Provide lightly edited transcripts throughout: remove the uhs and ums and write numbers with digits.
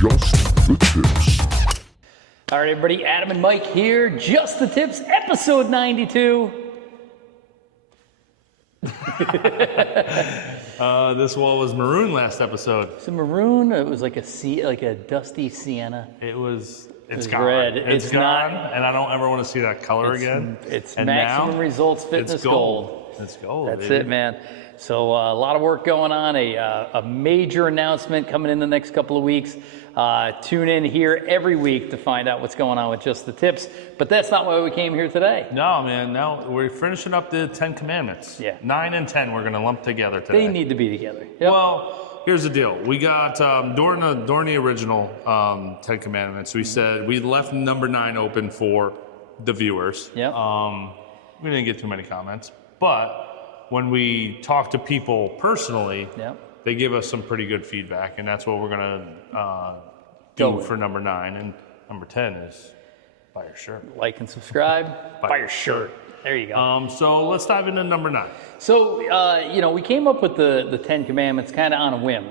Just the Tips. All right, everybody, Adam and Mike here. Just the Tips, episode 92. This wall was maroon last episode. It's a maroon. It was like a dusty sienna. It's gone. red. It's gone, and I don't ever want to see that color again. It's and Maximum now, Results Fitness it's gold. It's gold. That's baby. it, man. So a lot of work going on. A major announcement coming in the next couple of weeks. Tune in here every week to find out what's going on with Just the Tips. But that's not why we came here today. No, man. Now we're finishing up the 10 Commandments. Yeah. 9 and 10 we're going to lump together today. They need to be together. Yep. Well, here's the deal. We got, during the original 10 Commandments, we said we left number 9 open for the viewers. Yep. We didn't get too many comments. But when we talk to people personally, Yep. they give us some pretty good feedback, and that's what we're going to do for number 9. And number 10 is buy your shirt. Like and subscribe. Buy your shirt. There you go. So let's dive into number 9. So, we came up with the 10 Commandments kind of on a whim.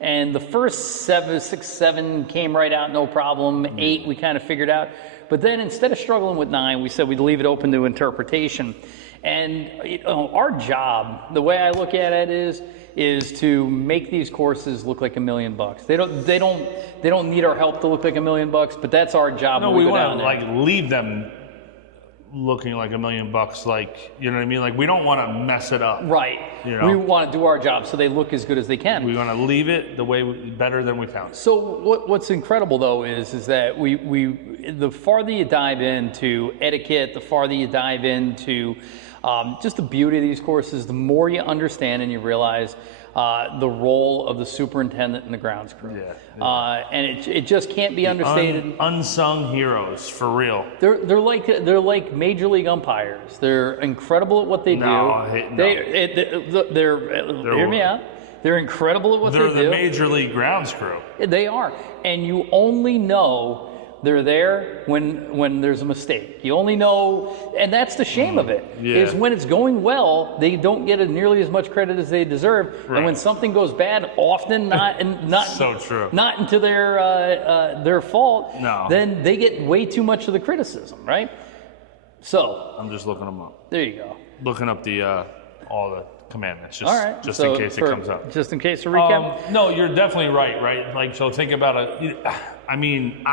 And the first 6, 7 came right out, no problem. 8 we kind of figured out. But then instead of struggling with 9, we said we'd leave it open to interpretation. And our job, the way I look at it is to make these courses look like $1 million. They don't need our help to look like $1 million, but that's our job. No, we want to leave them looking like $1 million. Like, you know what I mean? Like, we don't want to mess it up. Right. You know? We want to do our job so they look as good as they can. We want to leave it the way better than we found it. So what's incredible though is that we the farther you dive into etiquette, the farther you dive into just the beauty of these courses, the more you understand and you realize the role of the superintendent and the grounds crew. Yeah. And it just can't be understated. Unsung heroes, for real. They're like major league umpires. They're incredible at what they do. Hear me out. They're incredible at what they do. They're the major league grounds crew. They are, and you only know they're there when there's a mistake. You only know, and that's the shame of it, is when it's going well, they don't get nearly as much credit as they deserve. Right. And when something goes bad, often not so true. Not into their fault, no. Then they get way too much of the criticism, right? So I'm just looking them up. There you go. Looking up all the commandments, just, all right. just in case it comes up. Just in case to recap? No, you're definitely right? Like, so think about it. I mean,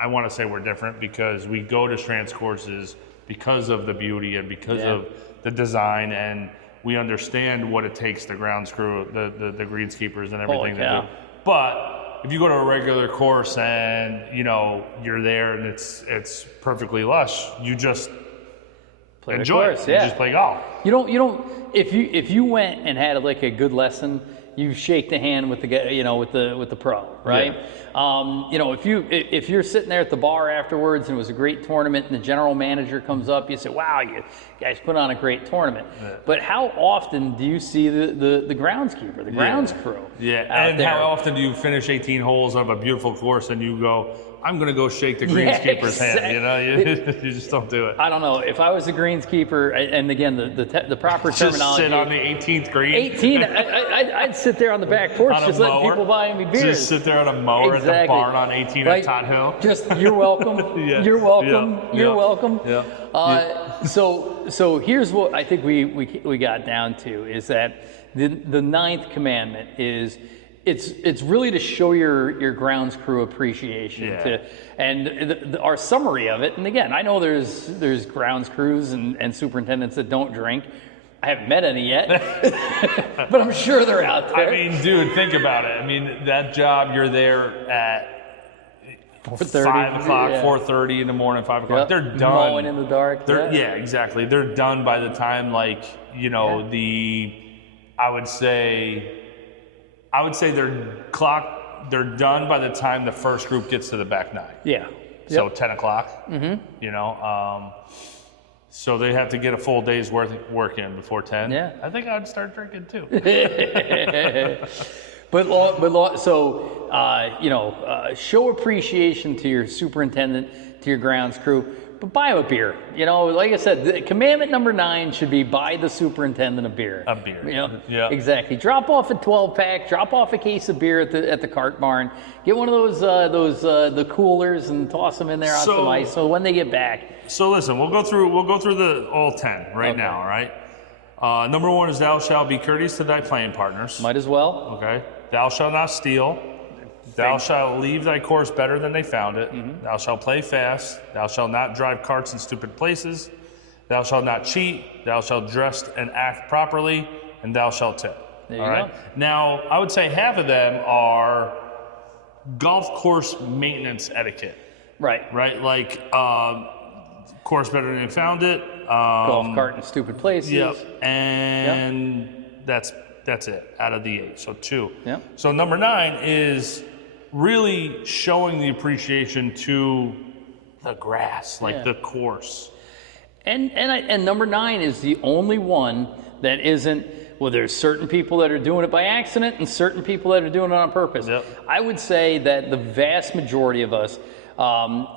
I want to say we're different because we go to strengths courses because of the beauty and because of the design, and we understand what it takes, the grounds crew, the greenskeepers and everything to do. But if you go to a regular course and you're there and it's perfectly lush, you just enjoy it. You just play golf. You don't. If you went and had like a good lesson, you shake the hand with the guy, with the pro, right? Yeah. If you're sitting there at the bar afterwards and it was a great tournament and the general manager comes up, you say, "Wow, you guys put on a great tournament." Yeah. But how often do you see the groundskeeper, the grounds crew? Yeah, and how often do you finish 18 holes of a beautiful course and you go, I'm going to go shake the greenskeeper's hand, you just don't do it. I don't know. If I was a greenskeeper, and again, the proper terminology. Just sit on the 18th green. 18, I'd sit there on the back porch just letting people buy me beers. Just sit there on a mower at the barn on 18 at Todd Hill. Just, you're welcome. You're welcome. You're welcome. Yeah. So here's what I think we got down to is that the 9th commandment is, it's really to show your grounds crew appreciation. Our summary of it, and again, I know there's grounds crews and superintendents that don't drink. I haven't met any yet, but I'm sure they're out there. I mean, dude, think about it. I mean, that job, you're there at 5 o'clock, 4:30 in the morning, 5 o'clock. Yep. They're done. Mowing in the dark. Yeah, exactly. They're done by the time, I would say they're done by the time the first group gets to the back 9. Yeah. So 10 o'clock, so they have to get a full day's worth of work in before 10. Yeah. I think I'd start drinking too. Show appreciation to your superintendent, to your grounds crew, but buy them a beer. You know, like I said, the commandment number 9 should be buy the superintendent a beer. A beer. You know? Yeah. Exactly. Drop off a 12-pack. Drop off a case of beer at the cart barn. Get one of those the coolers and toss them in there on some ice. So when they get back. So listen, we'll go through the all 10 right now. All right. Number 1 is thou shalt be courteous to thy playing partners. Might as well. Okay. Thou shalt not steal. Thou shalt leave thy course better than they found it. Thou shalt play fast. Thou shalt not drive carts in stupid places. Thou shalt not cheat. Thou shalt dress and act properly, and thou shalt tip. There you all right. go. Now, I would say half of them are golf course maintenance etiquette. Right. Right. Like course better than they found it. Golf cart in stupid places. Yep. And that's it out of the 8. So 2. Yep. So number 9 is really showing the appreciation to the grass, like the course. And number 9 is the only one that isn't. Well, there's certain people that are doing it by accident and certain people that are doing it on purpose. Yep. I would say that the vast majority of us,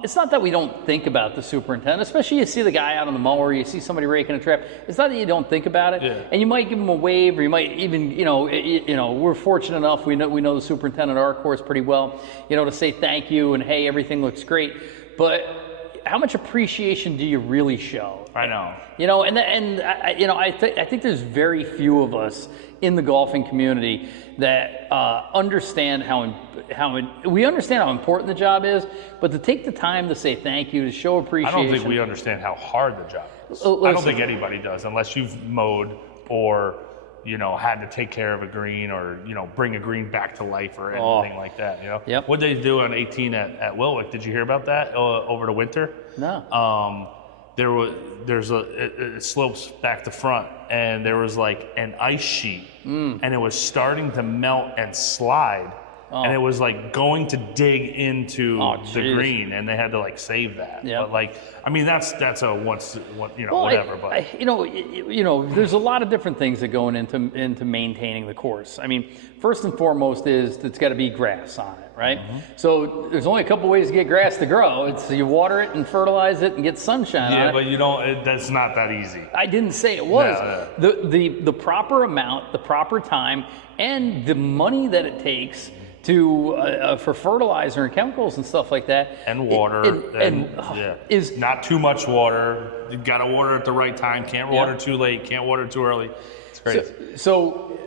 it's not that we don't think about the superintendent, especially you see the guy out on the mower, you see somebody raking a trap. It's not that you don't think about it, and you might give him a wave, or you might even, we're fortunate enough, we know the superintendent of our course pretty well, to say thank you and hey, everything looks great. But how much appreciation do you really show? I know. I think there's very few of us in the golfing community that understand we understand how important the job is, but to take the time to say thank you, to show appreciation. I don't think we understand how hard the job is. I don't think anybody does, unless you've mowed or had to take care of a green or bring a green back to life or anything like that. Yep. What they do on 18 at Wilwick? Did you hear about that over the winter? No. It slopes back to front, and there was like an ice sheet, and it was starting to melt and slide, and it was like going to dig into the green, and they had to like save that. Yeah. But that's a whatever. But there's a lot of different things that go into maintaining the course. I mean, first and foremost is it's got to be grass on it, right? So there's only a couple ways to get grass to grow. It's you water it and fertilize it and get sunshine on it. Yeah, but that's not that easy. I didn't say it was. The proper amount, the proper time, and the money that it takes to for fertilizer and chemicals and stuff like that, and water, is not too much water. You got to water at the right time. Can't water too late. Can't water too early. It's crazy. So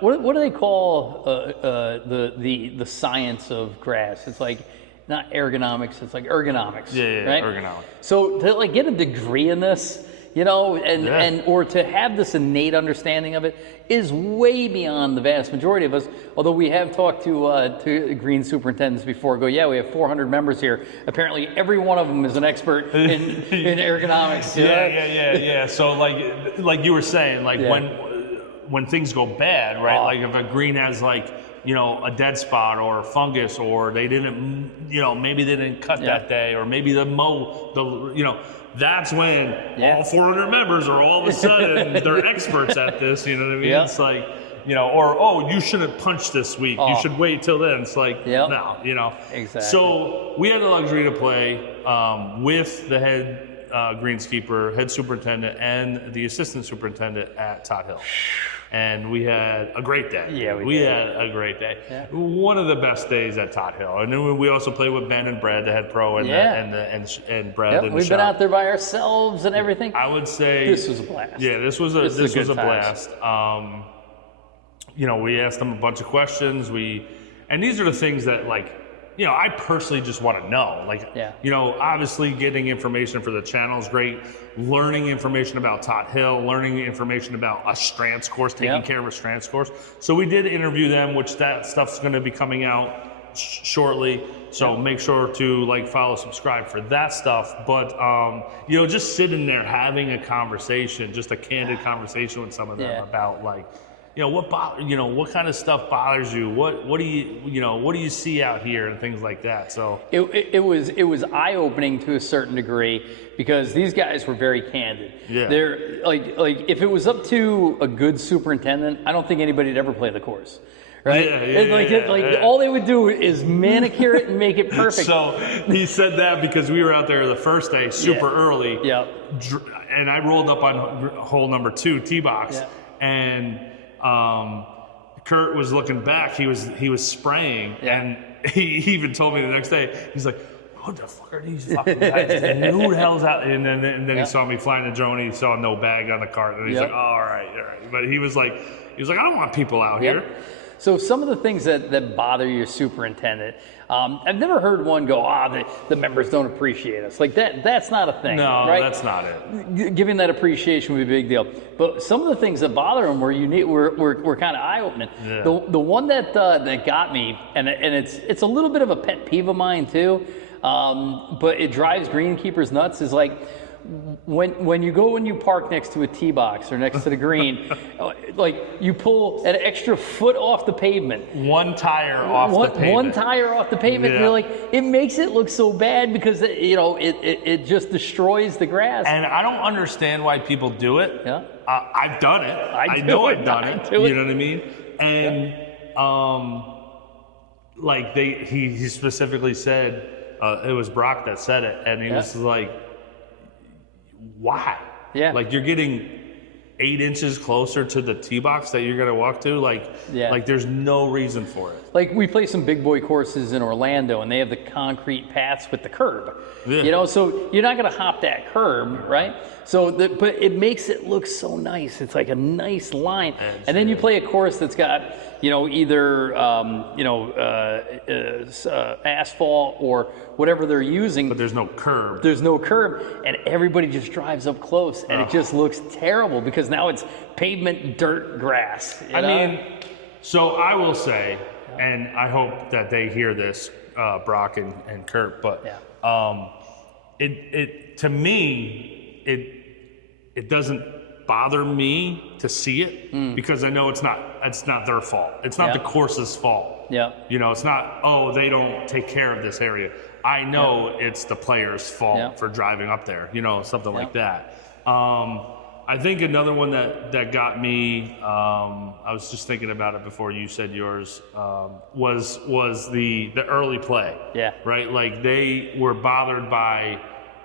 what do they call the science of grass? It's like not ergonomics. It's like ergonomics. Yeah, right? Ergonomics. So to like get a degree in this, or to have this innate understanding of it is way beyond the vast majority of us. Although we have talked to green superintendents before, we have 400 members here. Apparently, every one of them is an expert in ergonomics. Yeah. So like you were saying, when things go bad, right? Like if a green has a dead spot or fungus, or they didn't, maybe they didn't cut that day, or maybe that's when all 400 members are all of a sudden, they're experts at this, you know what I mean? Yeah. It's like, or, you shouldn't punch this week. You should wait till then. It's like, no, Exactly. So we had the luxury to play with the head greenskeeper, head superintendent, and the assistant superintendent at Todd Hill. And we had a great day. Yeah, we had a great day. Yeah. One of the best days at Todd Hill. And then we also played with Ben and Brad, the head pro, and Brad. Yep, in the we've shop. been out there by ourselves and everything. I would say this was a blast. Yeah, this was a blast. We asked them a bunch of questions. And these are the things that I personally just want to know. Obviously getting information for the channel is great. Learning information about Todd Hill, learning information about a Strands course, taking care of a Strands course. So we did interview them, which that stuff's going to be coming out shortly. So make sure to follow, subscribe for that stuff. But just sitting there having a conversation, just a candid conversation with some of them about what kind of stuff bothers you? What do you see out here and things like that? So it was eye-opening to a certain degree because these guys were very candid. Yeah. They're like if it was up to a good superintendent, I don't think anybody'd ever play the course. right? All they would do is manicure it and make it perfect. So he said that because we were out there the first day super early. Yeah. And I rolled up on hole number 2, tee box, and Kurt was looking back. He was spraying, and he even told me the next day. He's like, "What the fuck are these fucking guys? Who the hell's out?" And then he saw me flying the drone. He saw no bag on the cart, and he's like, "Oh, all right." But he was like, "I don't want people out here." So some of the things that bother your superintendent, I've never heard one go, the members don't appreciate us. Like that's not a thing. No, right? that's not it. Giving that appreciation would be a big deal. But some of the things that bother them were kind of eye-opening. Yeah. The one that got me, and it's a little bit of a pet peeve of mine too, but it drives greenkeepers nuts, is like, when you park next to a tee box or next to the green, like you pull an extra foot off the pavement. One tire off the pavement. One tire off the pavement. And you're like, it makes it look so bad because it just destroys the grass. And I don't understand why people do it. Yeah. I've done it. I know I've done it. You know what I mean? And he specifically said, it was Brock that said it, and he was like, why? Yeah. Like, you're getting 8 inches closer to the tee box that you're going to walk to. Like there's no reason for it. Like, we play some big boy courses in Orlando, and they have the concrete paths with the curb. Yeah. So you're not going to hop that curb, right? But it makes it look so nice. It's like a nice line. And then you play a course that's got, either asphalt or whatever they're using. But there's no curb. There's no curb, and everybody just drives up close, and it just looks terrible because now it's pavement, dirt, grass. I mean, so I will say, and I hope that they hear this, Brock and Kurt, but to me, it doesn't bother me to see it because I know it's not their fault. It's not the course's fault. Yeah. It's not, they don't take care of this area. I know it's the player's fault for driving up there, something like that. I think another one that got me, I was just thinking about it before you said yours, was the early play. Yeah. Right? Like, they were bothered by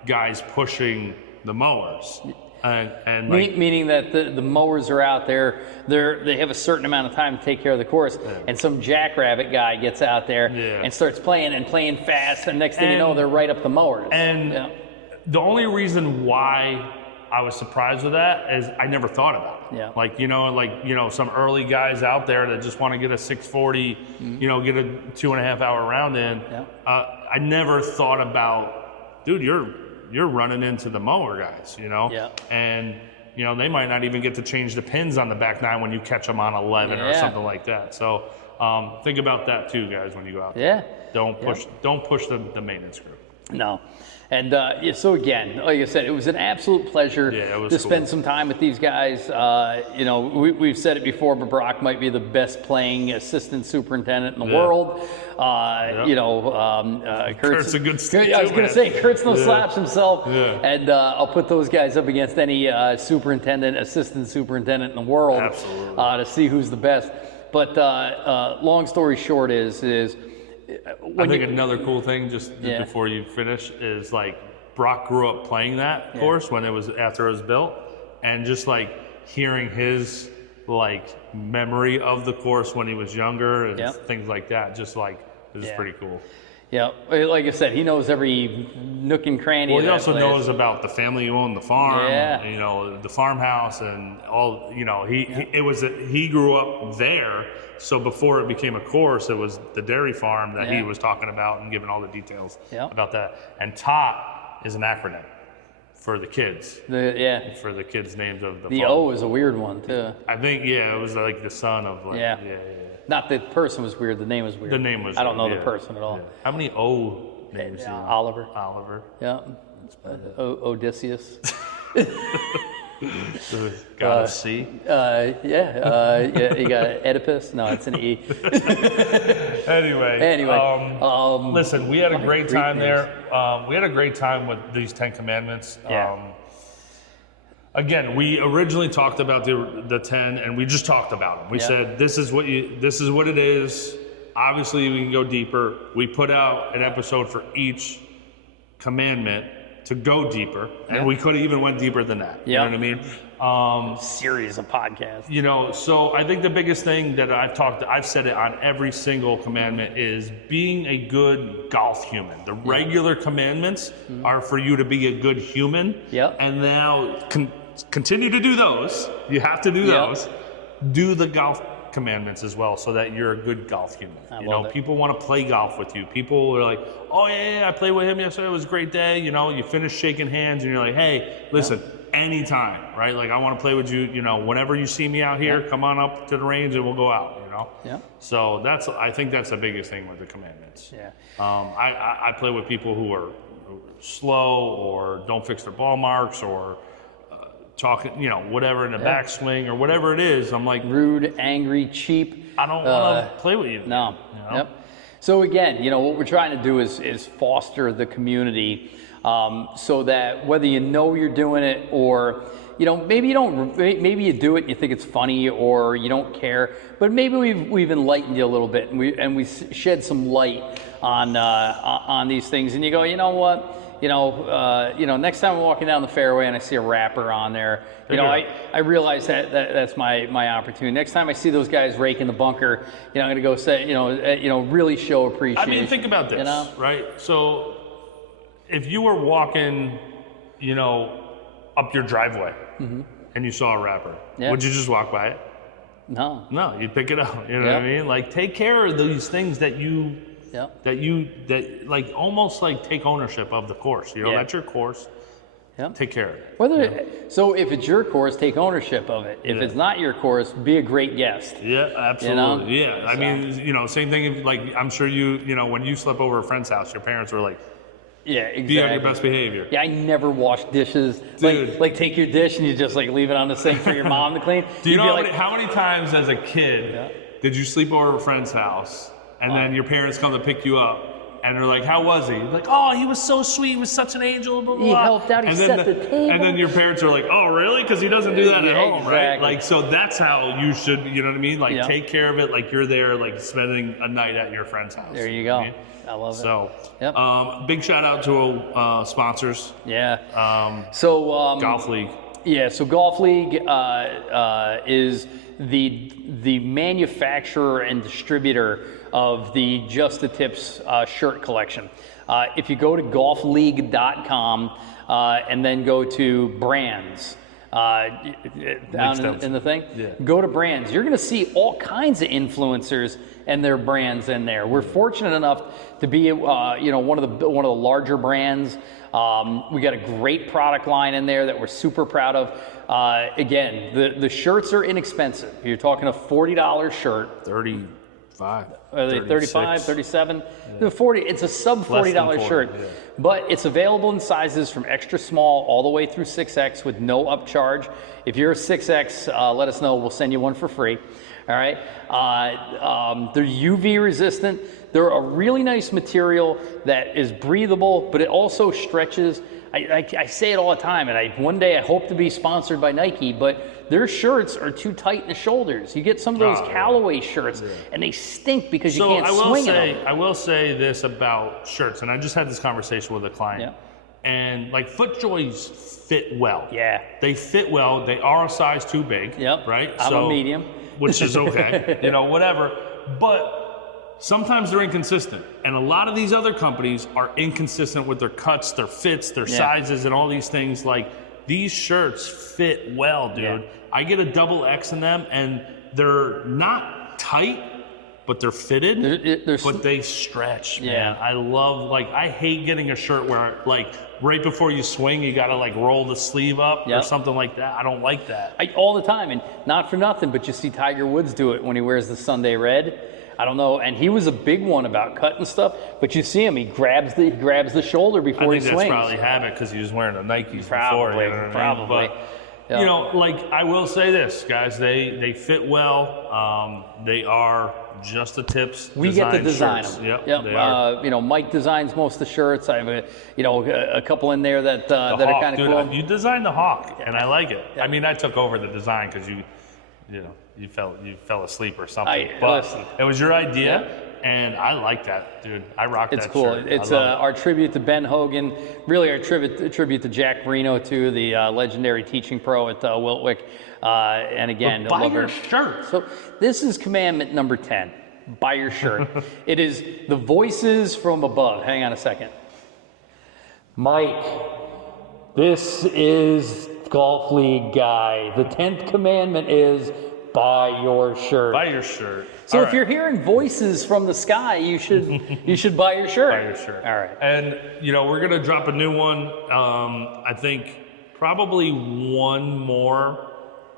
guys pushing the mowers. And meaning that the mowers are out there, they have a certain amount of time to take care of the course, and some jackrabbit guy gets out there and starts playing fast, and next thing you know, they're right up the mowers. And the only reason why I was surprised with that is I never thought about it. Yeah. Some early guys out there that just want to get a 640, get a 2.5 hour round in. Yeah. I never thought about, dude, you're running into the mower guys, and they might not even get to change the pins on the back 9 when you catch them on 11 or something like that. So think about that too, guys, when you go out there. Yeah. Don't push the maintenance group. No. And so again, like I said, it was an absolute pleasure to spend some time with these guys. We've said it before, but Brock might be the best playing assistant superintendent in the world. Kurt's a good stick. I was going to say, Kurt's no slouch himself. Yeah. And I'll put those guys up against any assistant superintendent in the world. Absolutely. To see who's the best. But long story short is I think another cool thing, just before you finish, is like Brock grew up playing that course when it was after it was built, and just like hearing his memory of the course when he was younger and things like that, just like is pretty cool. Yeah, like I said, he knows every nook and cranny. Well, he also knows about the family who owned the farm, the farmhouse, and all. He grew up there. So before it became a course, it was the dairy farm that he was talking about and giving all the details about that. And TOT is an acronym for the kids. For the kids' names of the farm. The O is a weird one too. I think it was like the son of Not the person was weird. The name was weird. The name was. I don't know the person at all. Yeah. How many O names? Oliver. Yeah. Odysseus. Got a C. You got Oedipus. No, it's an E. Anyway. Listen, we had a great time there. We had a great time with these 10 Commandments. Again, we originally talked about the 10, and we just talked about them. We said this is what it is. Obviously, we can go deeper. We put out an episode for each commandment to go deeper, and we could have even went deeper than that. You know what I mean? Series of podcasts. You know, so I think the biggest thing that I've said it on every single commandment is being a good golf human. The regular commandments are for you to be a good human. And now continue to do those. You have to do those. Do the golf commandments as well, so that you're a good golf human. You know, people want to play golf with you. People are like, oh yeah, I played with him yesterday, it was a great day. You know, you finish shaking hands and you're like, hey, listen, anytime, right? Like, I want to play with you, you know, whenever you see me out here, come on up to the range and we'll go out, you know? So I think that's the biggest thing with the commandments. I play with people who are slow or don't fix their ball marks or talking, you know, whatever in the backswing or whatever it is. I'm like, rude, angry, cheap. I don't want to play with you. No. You know? So again, you know, what we're trying to do is foster the community, so that whether you know you're doing it or, you know, maybe you don't, maybe you do it and you think it's funny or you don't care, but maybe we've enlightened you a little bit and we shed some light on these things, and you go, you know what? You know, next time I'm walking down the fairway and I see a wrapper on there, you know, I realize that's my opportunity. Next time I see those guys raking the bunker, you know, I'm gonna go say, you know, really show appreciation. I mean, think about this, you know? right? So, if you were walking, you know, up your driveway and you saw a wrapper, would you just walk by it? No, you'd pick it up. You know what I mean? Like, take care of these things that you. That like almost like take ownership of the course. You know, that's your course. Take care of it. So if it's your course, take ownership of it. If it's not your course, be a great guest. Yeah, absolutely. You know? I mean, you know, same thing. If, like, I'm sure you know, when you slept over a friend's house, your parents were like, exactly. Be on your best behavior. I never wash dishes. Dude. Like take your dish and you just like leave it on the sink for your mom to clean. Do you know how many times as a kid did you sleep over a friend's house? And then your parents come to pick you up, and they're like, "How was he?" You're like, "Oh, he was so sweet. He was such an angel." Blah, blah, he blah. helped out. He set the table. And then your parents are like, "Oh, really?" Because he doesn't do that at home, right? Like, so that's how you should. You know what I mean? Like, take care of it. Like you're there, like spending a night at your friend's house. There you go. I mean? I love it. So, big shout out to sponsors. Golf League. So Golf League is the manufacturer and distributor of the Just the Tips shirt collection. If you go to golfleague.com and then go to brands, down in the thing, go to brands. You're going to see all kinds of influencers and their brands in there. We're fortunate enough to be, one of the larger brands. We got a great product line in there that we're super proud of. Again, the shirts are inexpensive. You're talking a $40 shirt. 35. Are they 35, 37? Yeah. 40. It's a sub $40 shirt, but it's available in sizes from extra small all the way through 6X with no upcharge. If you're a 6X, let us know. We'll send you one for free. All right. They're UV resistant. They're a really nice material that is breathable, but it also stretches. I say it all the time, and one day I hope to be sponsored by Nike, but their shirts are too tight in the shoulders. You get some of those Callaway shirts, and they stink because you can't swing them. I will say this about shirts, and I just had this conversation with a client, and like FootJoys fit well. They fit well. They are a size too big, right? I'm a medium. Which is okay, whatever. But sometimes they're inconsistent, and a lot of these other companies are inconsistent with their cuts, their fits, their sizes, and all these things. Like, these shirts fit well, dude. I get a double X in them, and they're not tight, but they're fitted, but they stretch, man. I love, I hate getting a shirt where, right before you swing, you gotta, roll the sleeve up or something like that. I don't like that. All the time, and not for nothing, but you see Tiger Woods do it when he wears the Sunday red. I don't know, and he was a big one about cutting stuff, but you see him, he grabs the shoulder before he swings. I think that's probably habit because he was wearing the Nikes before. Probably. You know, like I will say this, guys, they fit well. They are Just the Tips. We get to design shirts. them. Yep. Yep. They are. You know, Mike designs most of the shirts. I have a couple in there that The that are hawk, kind of dude, cool. You designed the hawk, and I like it. Yeah. I mean, I took over the design because you fell asleep or something. Listen. It was your idea. Yeah. And I like that, dude. I rock It's that cool. shirt. It's I love it. our tribute to Ben Hogan, really our tribute to Jack Marino, too, the legendary teaching pro at Wiltwick. And again, But buy love your her. shirt. So this is commandment number 10. Buy your shirt. It is the voices from above. Hang on a second. Mike, this is Golf League guy. The 10th commandment is buy your shirt. Buy your shirt. So All if right. you're hearing voices from the sky, you should buy your shirt. Buy your shirt. All right. And we're gonna drop a new one. I think probably one more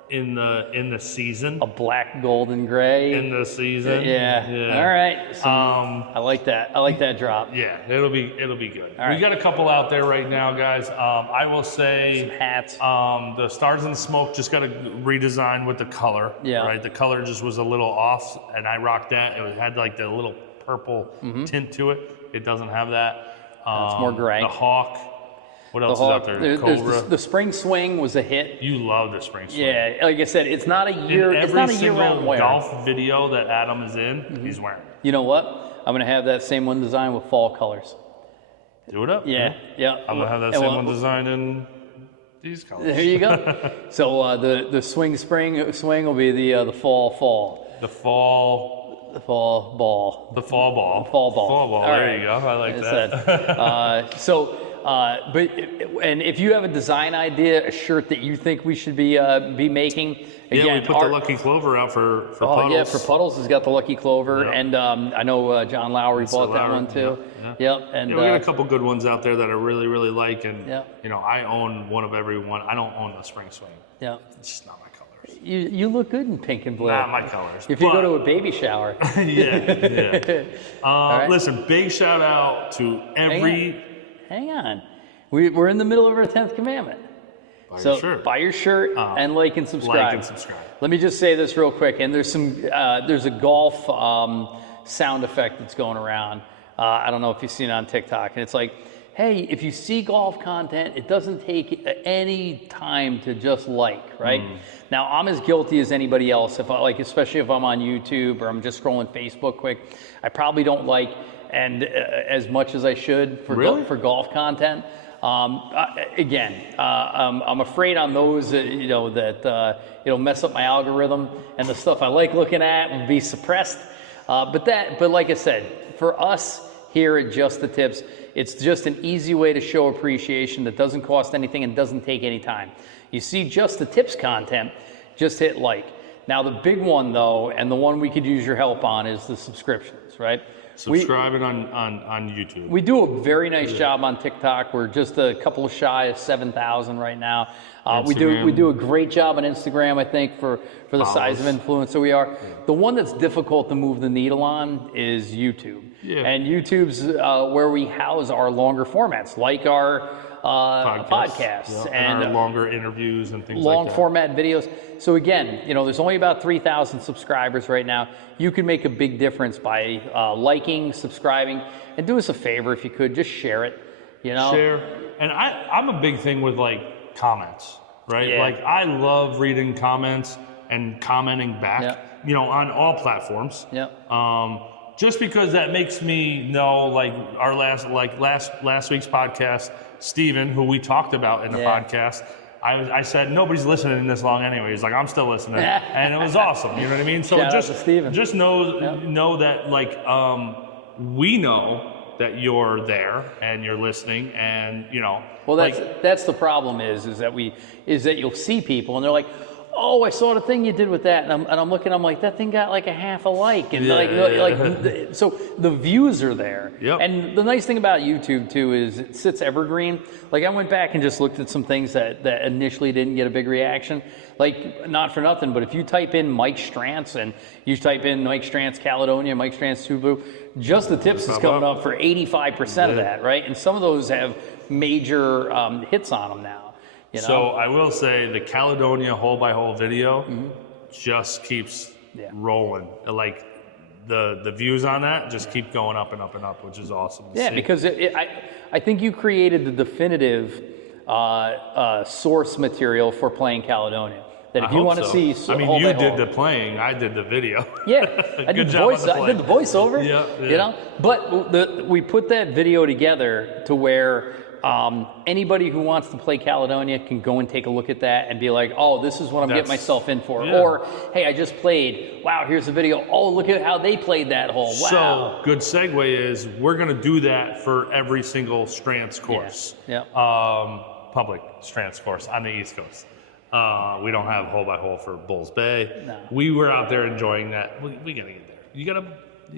in the season. A black, gold, and gray. In the season. Yeah. All right. So, I like that. I like that drop. Yeah, it'll be good. All right. We got a couple out there right now, guys. I will say Some hats. the Stars and Smoke just got a redesign with the color. Yeah. Right. The color just was a little off, and I rocked that. It had like the little purple tint to it. It doesn't have that. It's more gray. The Hawk. What else The is Hawk, out there? there's Cobra. the spring swing was a hit. You love the spring swing. Yeah, like I said, it's not a year. In It's every not a single year-round wear. golf video that Adam is in, he's wearing it. You know what? I'm gonna have that same one designed with fall colors. Do it up. Yeah, yeah. I'm gonna have that And same one designed in these colors. There you go. So the spring will be the fall. The fall. The fall ball. The fall ball. Fall ball. Fall ball. All There right. you go. I like Like that. I said. And if you have a design idea, a shirt that you think we should be making, again, Yeah, we put the Lucky Clover out for Puddles. yeah, for Puddles has got the Lucky Clover, Yep. and I know John Lowry bought that Lowry, one too. yeah. Yep, and Yeah, we got a couple good ones out there that I really, really like, and Yeah. I own one of every one. I don't own the spring swing. yeah. It's just not my colors. You look good in pink and blue. Not my colors. If you go but- to a baby shower. yeah. right. Listen, big shout out to every. Hang on. We're in the middle of our 10th commandment. Buy So your shirt. buy your shirt and like and subscribe. Like and subscribe. Let me just say this real quick. And there's a golf sound effect that's going around. I don't know if you've seen it on TikTok. And it's like, hey, if you see golf content, it doesn't take any time to just like, right? Now, I'm as guilty as anybody else. Especially if I'm on YouTube or I'm just scrolling Facebook quick, I probably don't like and as much as I should for Really? for golf content. I'm afraid on those, that it'll mess up my algorithm, and the stuff I like looking at will be suppressed. But like I said, for us here at Just the Tips, it's just an easy way to show appreciation that doesn't cost anything and doesn't take any time. You see Just the Tips content, just hit like. Now the big one though, and the one we could use your help on, is the subscriptions, right? Subscribing on YouTube. We do a very nice job on TikTok. We're just a couple of shy of 7,000 right now. We do a great job on Instagram, I think, for the size of influencer we are. The one that's difficult to move the needle on is YouTube. Yeah. And YouTube's where we house our longer formats, like our podcasts and our longer interviews and things long like that. format videos. So again, there's only about 3,000 subscribers right now. You can make a big difference by liking, subscribing, and do us a favor if you could, just share it. Share. And I'm a big thing with like comments, right? Yeah. Like I love reading comments and commenting back, on all platforms. Yeah. Just because that makes me know, like our last week's podcast, Steven, who we talked about in the podcast, I said, nobody's listening this long anyway. He's like, I'm still listening. And it was awesome. You know what I mean? So Shout out to Steven. just know that like we know that you're there and you're listening and Well, that's the problem is that you'll see people and they're like, oh, I saw the thing you did with that, and I'm looking, I'm like, that thing got like a half a like, and so the views are there. Yep. And the nice thing about YouTube too is it sits evergreen. Like I went back and just looked at some things that initially didn't get a big reaction. Like not for nothing, but if you type in Mike Strantz and you type in Mike Strantz Caledonia, Mike Strantz Subaru, Just the Tips is coming up for 85% of that, right? And some of those have major hits on them now. You know? So I will say the Caledonia hole-by-hole video just keeps rolling. Like the views on that just keep going up and up and up, which is awesome to see. Because I think you created the definitive source material for playing Caledonia. That if you want to see, I mean, you did the playing, I did the video. Yeah, I did the voiceover. Yeah. You know, but we put that video together to where anybody who wants to play Caledonia can go and take a look at that and be like, oh, this is what I'm getting myself in for. Yeah. Or, hey, I just played. Wow, here's the video. Oh, look at how they played that hole. Wow. So, good segue is we're going to do that for every single Strands course. Yeah. Public Strands course on the East Coast. We don't have hole-by-hole for Bulls Bay. No. We were out there enjoying that. We got to get there. You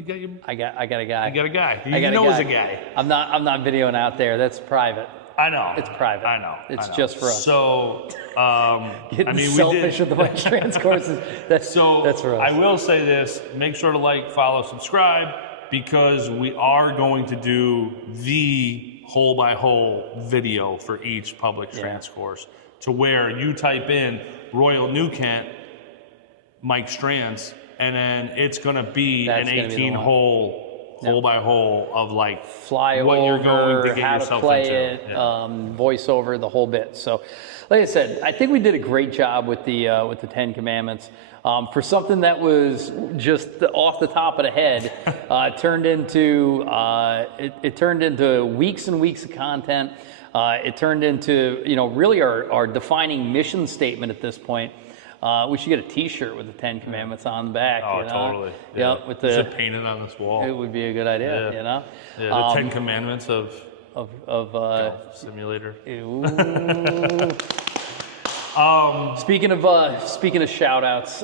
got your... I got a guy. You got a guy. I got a guy. I'm not videoing out there. That's private. I know. It's private. I know. It's just for us. So, Getting selfish with the Mike Strands courses. That's for us. I will say this: make sure to like, follow, subscribe, because we are going to do the hole-by-hole video for each public Strands course, to where you type in Royal New Kent, Mike Strands, and then it's going to be an 18-hole hole-by-hole of like fly what over, you're going to get how yourself to play into. it, voiceover, the whole bit. So, like I said, I think we did a great job with the 10 Commandments. For something that was just off the top of the head, turned into it turned into weeks and weeks of content. It turned into really our defining mission statement at this point. We should get a T-shirt with the 10 Commandments on the back. Oh, totally. Yeah. With Just paint it on this wall. It would be a good idea. Yeah, the 10 Commandments of golf simulator. Speaking of shout outs,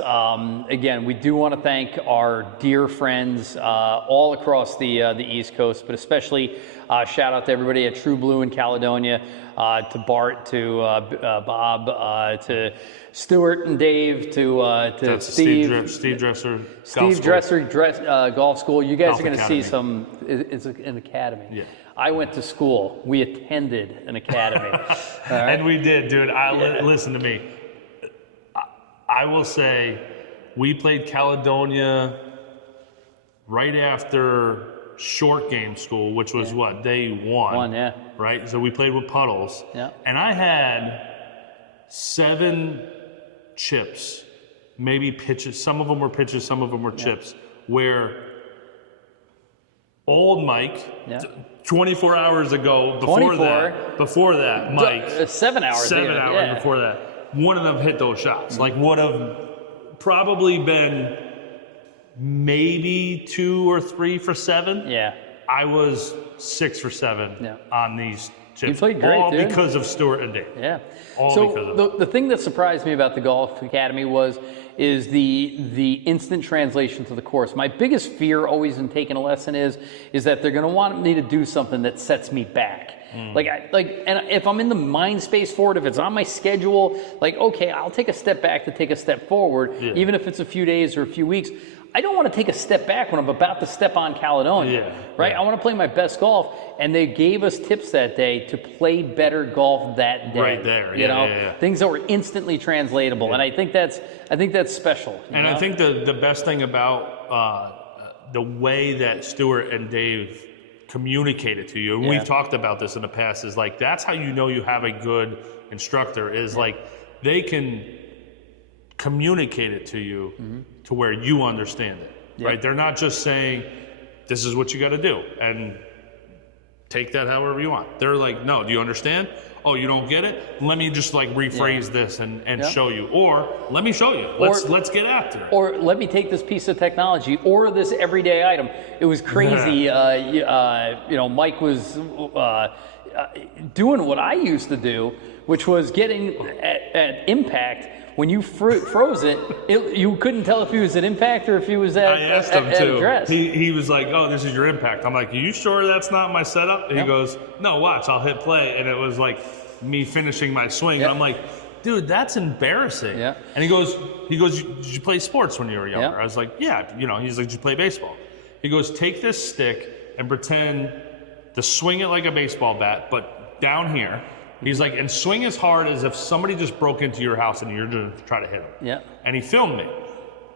again, we do want to thank our dear friends all across the East Coast, but especially shout out to everybody at True Blue in Caledonia, to Bart, to Bob, to Stuart and Dave, to Steve. Steve Dresser. Steve Dresser Golf School. You guys Golf are going to see Academy. it's an academy. Yeah. I went to school. We attended an academy. All right? And we did, dude. Listen to me. I will say we played Caledonia right after short game school, which was day one? Yeah. Right? So we played with puddles. Yeah. And I had 7 chips, maybe pitches. Some of them were pitches, some of them were chips, where old Mike, 24 hours ago, before that, Mike, 7 hours. 7 hours before that, one of them hit those shots. Like, would have probably been maybe 2 or 3 for 7. Yeah. I was 6 for 7 on these chips. You played great, all dude. because of Stuart and Dave. Yeah. All because of the thing that surprised me about the Golf Academy is the instant translation to the course. My biggest fear always in taking a lesson is that they're going to want me to do something that sets me back. And if I'm in the mind space for it, if it's on my schedule, okay, I'll take a step back to take a step forward, even if it's a few days or a few weeks. I don't want to take a step back when I'm about to step on Caledonia, right? I want to play my best golf, and they gave us tips that day to play better golf that day. Right there, things that were instantly translatable, and I think that's special. And I think the best thing about the way that Stuart and Dave communicated to you, and we've talked about this in the past, is like that's how you know you have a good instructor. Is like they can communicate it to you to where you understand it, right? They're not just saying, this is what you got to do, and take that however you want. They're like, no, do you understand? Oh, you don't get it? Let me just rephrase this and show you. Or let me show you. Let's get after it. Or let me take this piece of technology or this everyday item. It was crazy. Mike was doing what I used to do, which was getting at impact. When you froze it, you couldn't tell if he was at impact or if he was at address. He was like, oh, this is your impact. I'm like, are you sure that's not my setup? And he goes, no, watch, I'll hit play. And it was like me finishing my swing. I'm like, dude, that's embarrassing. Yeah. And he goes, did you play sports when you were younger? I was like, yeah. He's like, did you play baseball? He goes, take this stick and pretend to swing it like a baseball bat, but down here, He's like, and swing as hard as if somebody just broke into your house and you're going to try to hit him. Yeah. And he filmed me.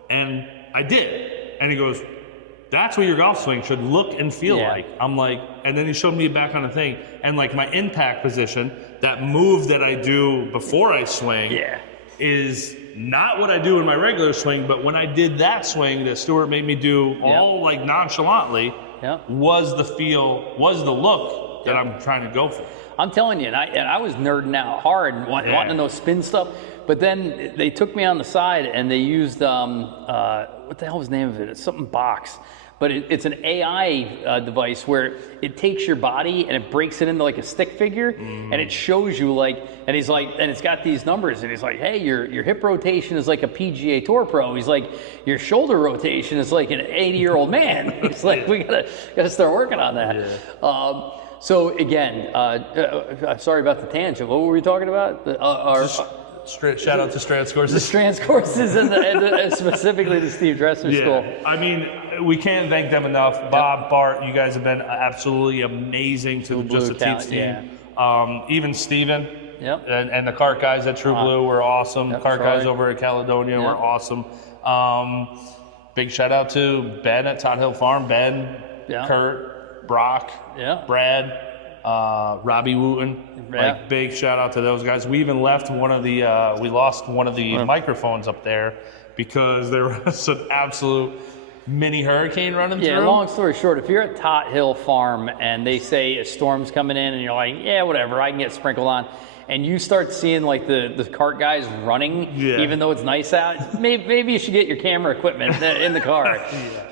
And I did. And he goes, that's what your golf swing should look and feel like. I'm like, and then he showed me back on the thing. And like my impact position, that move that I do before I swing is not what I do in my regular swing. But when I did that swing that Stuart made me do all like nonchalantly, was the feel, was the look that I'm trying to go for. I'm telling you, and I was nerding out hard and wanting to know spin stuff. But then they took me on the side and they used, what the hell was the name of it? It's something box. But it's an AI device where it takes your body and it breaks it into like a stick figure, and it shows you like, and he's like, and it's got these numbers, and he's like, hey, your hip rotation is like a PGA Tour pro. He's like, your shoulder rotation is like an 80-year-old man. He's like, we gotta start working on that. Yeah. So again, sorry about the tangent. What were we talking about? Shout out to Strands Courses. The Strands Courses and specifically the Steve Dresser School. I mean, we can't thank them enough. Bob, Bart, you guys have been absolutely amazing to just the Teats team. Even Steven and the cart guys at True Blue were awesome. Cart guys over at Caledonia were awesome. Big shout out to Ben at Todd Hill Farm. Ben, Kurt, Brock, Brad. Robbie Wooten, like big shout out to those guys. We even left we lost one of the microphones up there because there was an absolute mini hurricane running through. Yeah, long story short, if you're at Tot Hill Farm and they say a storm's coming in and you're like, yeah, whatever, I can get sprinkled on, and you start seeing like the cart guys running, even though it's nice out, maybe you should get your camera equipment in the car.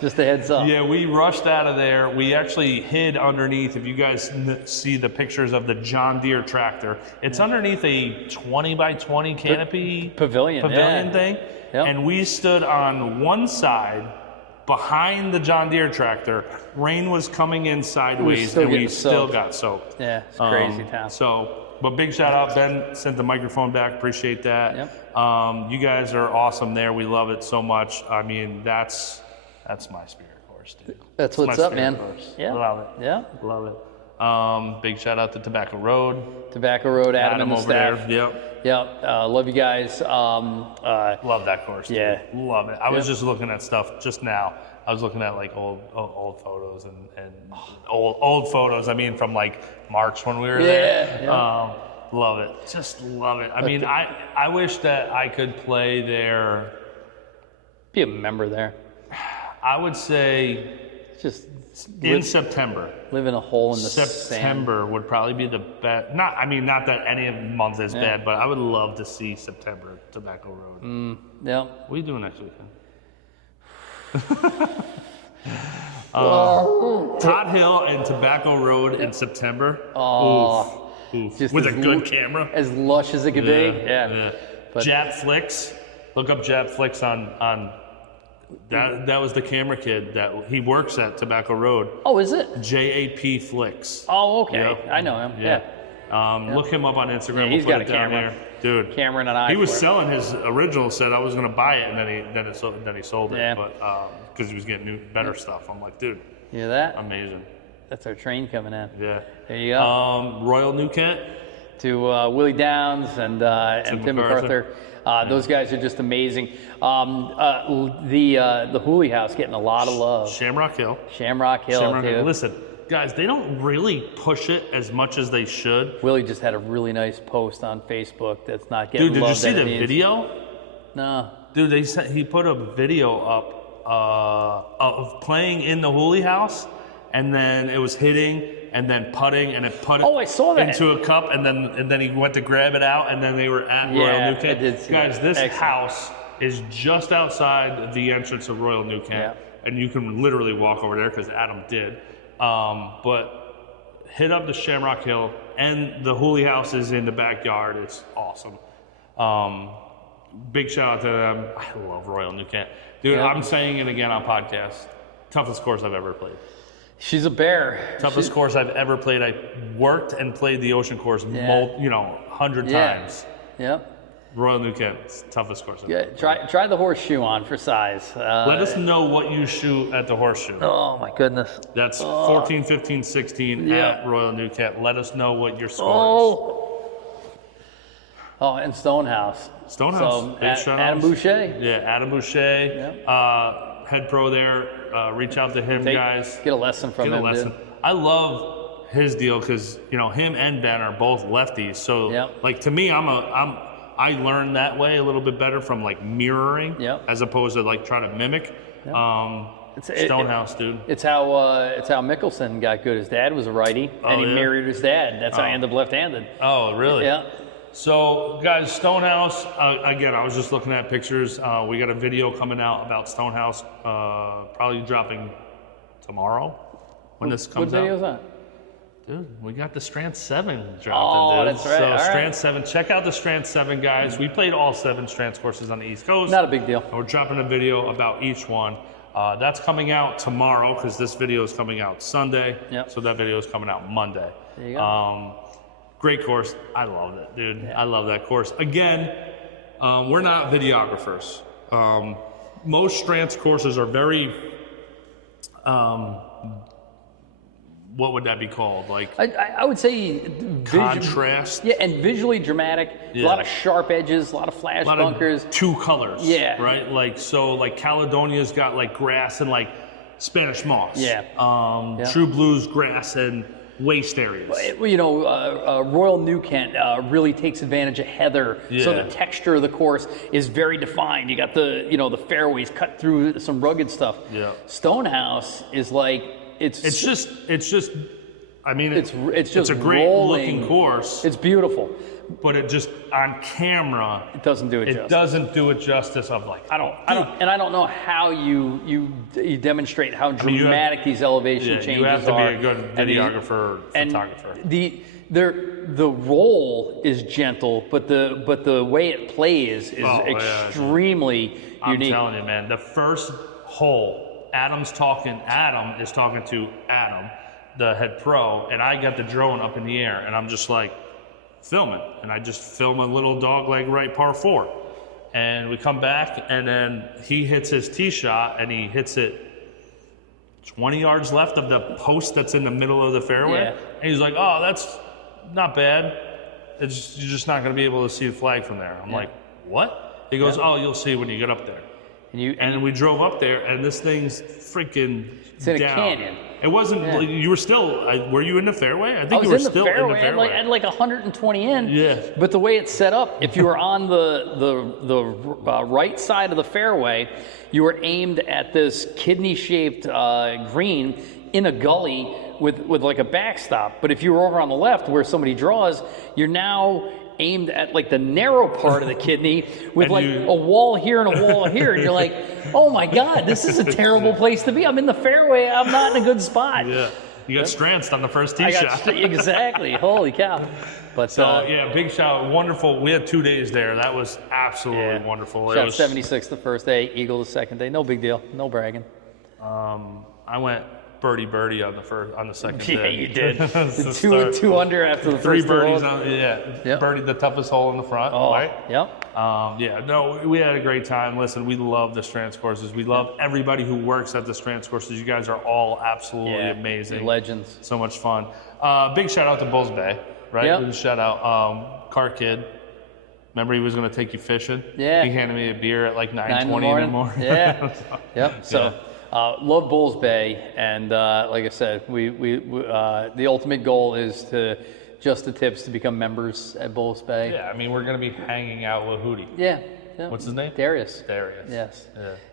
Just a heads up. Yeah, we rushed out of there. We actually hid underneath, if you guys see the pictures of the John Deere tractor, it's underneath a 20 by 20 canopy pavilion thing. Yep. And we stood on one side behind the John Deere tractor. Rain was coming in sideways and we still got soaked. Yeah, it's crazy town. But big shout out, Ben sent the microphone back, appreciate that. Yep. You guys are awesome there, we love it so much. I mean, that's my spirit course, dude. That's what's up, man. Yeah. Love it. Yeah. Love it. Big shout out to Tobacco Road. Tobacco Road, Adam and the over staff. there, Yep. Love you guys. Love that course, dude. Yeah. Love it. I was just looking at stuff just now. I was looking at like old photos and old photos. I mean, from like March when we were there. Yeah. Love it. Just love it. I mean, I wish that I could play there. Be a member there. I would say just in September. Live in a hole in the September sand. would probably be the best. Not that any month is bad, but I would love to see September Tobacco Road. Yeah. What are you doing next weekend? Todd Hill and Tobacco Road in September. Oof. With a good camera. As lush as it could be. Yeah. But Jap Flicks. Look up Jap Flicks on that was the camera kid that he works at Tobacco Road. Oh, is it? JAP Flicks. Oh, okay. Yep. I know him. Yeah. Look him up on Instagram. He's we'll got put a it down camera. there. Dude. Cameron and I. He was selling his original set. I was going to buy it, and then he sold it. But because he was getting better stuff. I'm like, dude. You hear that? Amazing. That's our train coming in. Yeah. There you go. Royal New Kent. To Willie Downs and Tim MacArthur. Those guys are just amazing. The Hooley House getting a lot of love. Shamrock Hill. Too. Listen, guys, they don't really push it as much as they should. Willie just had a really nice post on Facebook that's not getting Dude, did love you see that the video? No. Dude, he put a video up of playing in the Hooley House, and then it was hitting and then putting, and it put it I saw that. into a cup, and then he went to grab it out, and then they were at Royal New Kent. I did see guys, that. this Excellent. house is just outside the entrance of Royal New Kent, and you can literally walk over there because Adam did. But hit up the Shamrock Hill, and the Hooley House is in the backyard. It's awesome. Big shout out to them. I love Royal New Kent. Dude, I'm saying it again on podcast. Toughest course I've ever played. She's a bear. Toughest course I've ever played. I worked and played the Ocean Course 100 times. Yep. Royal New Kent, toughest course. Yeah, try the horseshoe on for size. Let us know what you shoot at the horseshoe. Oh my goodness. That's 14, 15, 16 at Royal New Kent. Let us know what your score is. Oh, and Stonehouse. Stonehouse. So, Big shout Adam outs. Boucher. Yeah, Adam Boucher. Yep. Head pro there. Reach out to him, guys. Get a lesson from him, dude. I love his deal because him and Ben are both lefties. So like to me, I learned that way a little bit better from like mirroring as opposed to like trying to mimic. Stonehouse, dude. It's how Mickelson got good. His dad was a righty, and he mirrored his dad. That's how he ended up left-handed. Oh, really? Yeah. So, guys, Stonehouse, again, I was just looking at pictures. We got a video coming out about Stonehouse, probably dropping tomorrow when this comes out. What video is that? Dude, we got the Strand 7 dropping, Oh, dude. that's right. So, All Strand right. 7, check out the Strand 7, guys. We played all 7 Strands courses on the East Coast. Not a big deal. We're dropping a video about each one. That's coming out tomorrow because this video is coming out Sunday. Yep. So that video is coming out Monday. There you go. Great course. I love it, dude. Yeah. I love that course. Again, we're not videographers. Most Strands courses are very, what would that be called? Like I would say contrast. Yeah, and visually dramatic. Yeah. A lot of sharp edges, a lot of flash bunkers. 2 colors. Yeah. Right? Like Caledonia's got like grass and like Spanish moss. Yeah. True Blue's grass and waste areas. Royal New Kent really takes advantage of heather, so the texture of the course is very defined. You got the fairways cut through some rugged stuff. Yeah. Stonehouse is like it's just I mean it's a great rolling looking course. It's beautiful. But it just on camera it doesn't do it justice. It doesn't do it justice of like I don't know how you demonstrate how dramatic these elevation changes are. You have to be a good videographer or photographer. The roll is gentle, but the way it plays is extremely unique. I'm telling you, man, the first hole, Adam is talking to Adam, the head pro, and I got the drone up in the air, and I'm just like, film it. And I just film a little dogleg right par 4. And we come back, and then he hits his tee shot, and he hits it 20 yards left of the post that's in the middle of the fairway. Yeah. And he's like, oh, that's not bad. You're just not going to be able to see the flag from there. I'm like, what? He goes, oh, you'll see when you get up there. And we drove up there, and this thing's freaking it's in down. A canyon. It wasn't. You were still. Were you in the fairway? I think you were in the still fairway. in the fairway. I had like 120 in. Yeah. But the way it's set up, if you were on the right side of the fairway, you were aimed at this kidney-shaped green in a gully with like a backstop. But if you were over on the left where somebody draws, you're now aimed at like the narrow part of the kidney with a wall here and a wall here, and you're like, oh my God, this is a terrible place to be. I'm in the fairway. I'm not in a good spot. Yeah, you got stranced on the first tee shot. Exactly. Holy cow. But big shout, wonderful. We had 2 days there. That was absolutely wonderful. Shot 76 the first day, eagle the second day. No big deal. No bragging. I went birdie on the second day. Yeah, you did. two under after the three first birdies hole. Birdied the toughest hole in the front. Right? Yep. We had a great time. Listen, we love the Strands courses. We love everybody who works at the Strands courses. You guys are all absolutely amazing. You're legends. So much fun. Big shout out to Bulls Bay, right? Yep. Big shout out. Car Kid. Remember he was going to take you fishing? Yeah. He handed me a beer at like 9:20 in the morning. Yeah. Yep. So. Love Bulls Bay, and like I said, we the ultimate goal is to Just the Tips to become members at Bulls Bay. Yeah, I mean we're gonna be hanging out with Hootie. Yeah. What's his name? Darius. Yeah. Yes.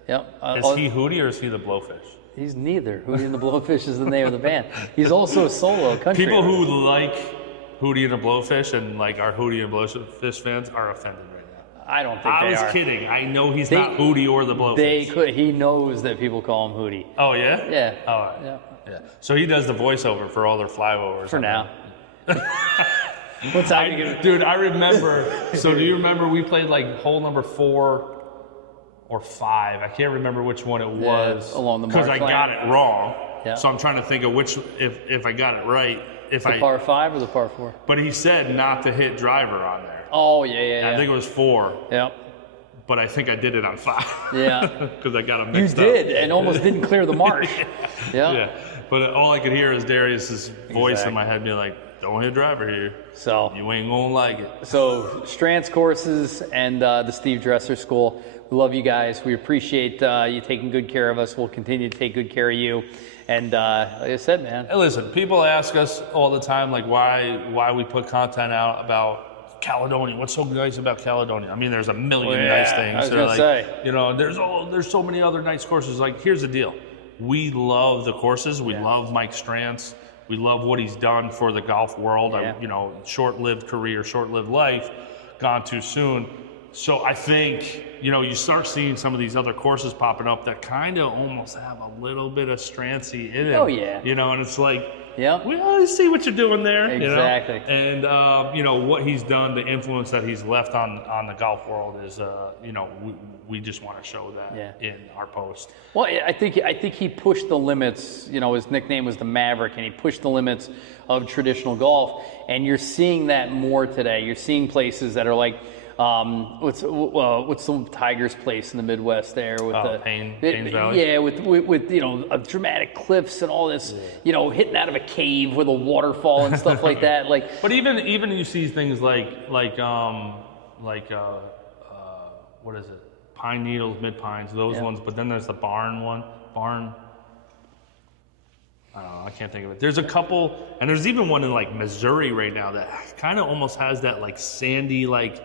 Yep. Is he Hootie or is he the Blowfish? He's neither. Hootie and the Blowfish is the name of the band. He's also a solo country. People who like Hootie and the Blowfish and like our Hootie and Blowfish fans are offended. I don't think they are. I was kidding. I know he's not Hootie or the Blowfish. He knows that people call him Hootie. Oh, yeah? Yeah. All right. Yeah. So he does the voiceover for all their flyovers. For now. Dude, I remember. So do you remember we played like hole number 4 or 5? I can't remember which one it was. Along the because I got it wrong. Yeah. So I'm trying to think of which, if I got it right. The par 5 or the par 4? But he said not to hit driver on there. Oh, yeah. I think it was 4. Yep. But I think I did it on 5. Yeah. Because I got them mixed up. You did, and almost didn't clear the marsh. Yeah. But all I could hear is Darius's voice in my head being like, "Don't hit driver here. So You ain't gonna like it." So Strantz Courses and the Steve Dresser School, we love you guys. We appreciate you taking good care of us. We'll continue to take good care of you. And like I said, man. Hey, listen, people ask us all the time, like, why we put content out about Caledonia. What's so nice about Caledonia? I mean, there's a million nice things. I was gonna say. You know, there's so many other nice courses. Like, here's the deal. We love the courses. We love Mike Strantz. We love what he's done for the golf world. You know, short-lived career, short-lived life, gone too soon. So I think, you know, you start seeing some of these other courses popping up that kind of almost have a little bit of Strancy in it. Oh, yeah. You know, and it's like, Yep. we always see what you're doing there. Exactly. You know? And, you know, what he's done, the influence that he's left on the golf world is, you know, we just want to show that in our post. Well, I think he pushed the limits. You know, his nickname was the Maverick, and he pushed the limits of traditional golf. And you're seeing that more today. You're seeing places that are like, what's the Tigers place in the Midwest there with Payne's Valley? Yeah, with you know, dramatic cliffs and all this, you know, hitting out of a cave with a waterfall and stuff like that. Like, but even you see things like what is it? Pine Needles, Mid Pines, those ones. But then there's the Barn one. I don't know, I can't think of it. There's a couple, and there's even one in like Missouri right now that kind of almost has that like sandy, like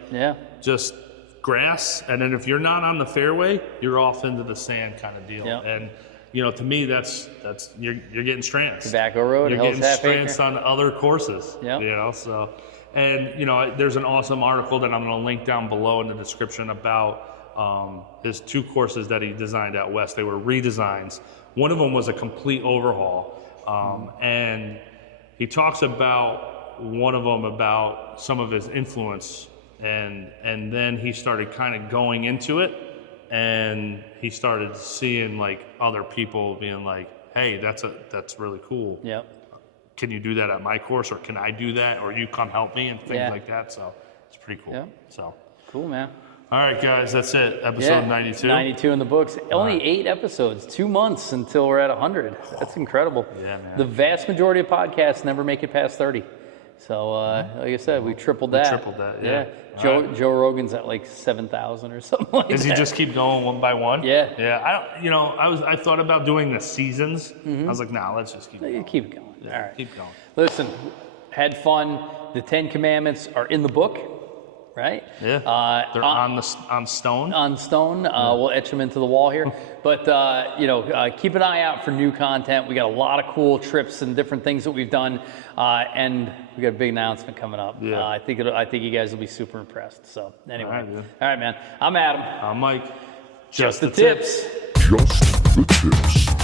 just grass. And then if you're not on the fairway, you're off into the sand kind of deal. And you know, to me, that's you're getting Strantz. Tobacco Road, you're Hell's getting Half Strantz Acre. on other courses. Yeah. You know, so, and you know, there's an awesome article that I'm going to link down below in the description about his 2 courses that he designed out west. They were redesigns. One of them was a complete overhaul. And he talks about one of them about some of his influence, and then he started kind of going into it, and he started seeing like other people being like, "Hey, that's really cool. Can you do that at my course, or can I do that, or you come help me," and things like that. So it's pretty cool. So cool, man. All right, guys, that's it. Episode 92. 92 in the books. Only 8 episodes, 2 months until we're at 100. That's incredible. Yeah, man. The vast majority of podcasts never make it past 30. So, like I said, we tripled that. Tripled that, yeah. Joe Rogan's at like 7,000 or something like that. Does he just keep going one by one? Yeah. Yeah. I don't. You know, I thought about doing the seasons. I was like, nah, let's just keep going. Keep going. Yeah, All right. keep going. Listen, had fun. The 10 Commandments are in the book. Right? Yeah. They're on stone. On stone. We'll etch them into the wall here. But, you know, keep an eye out for new content. We got a lot of cool trips and different things that we've done. And we got a big announcement coming up. Yeah. I think you guys will be super impressed. So, anyway. All right, dude. All right, man. I'm Adam. I'm Mike. Just the tips. Just the tips.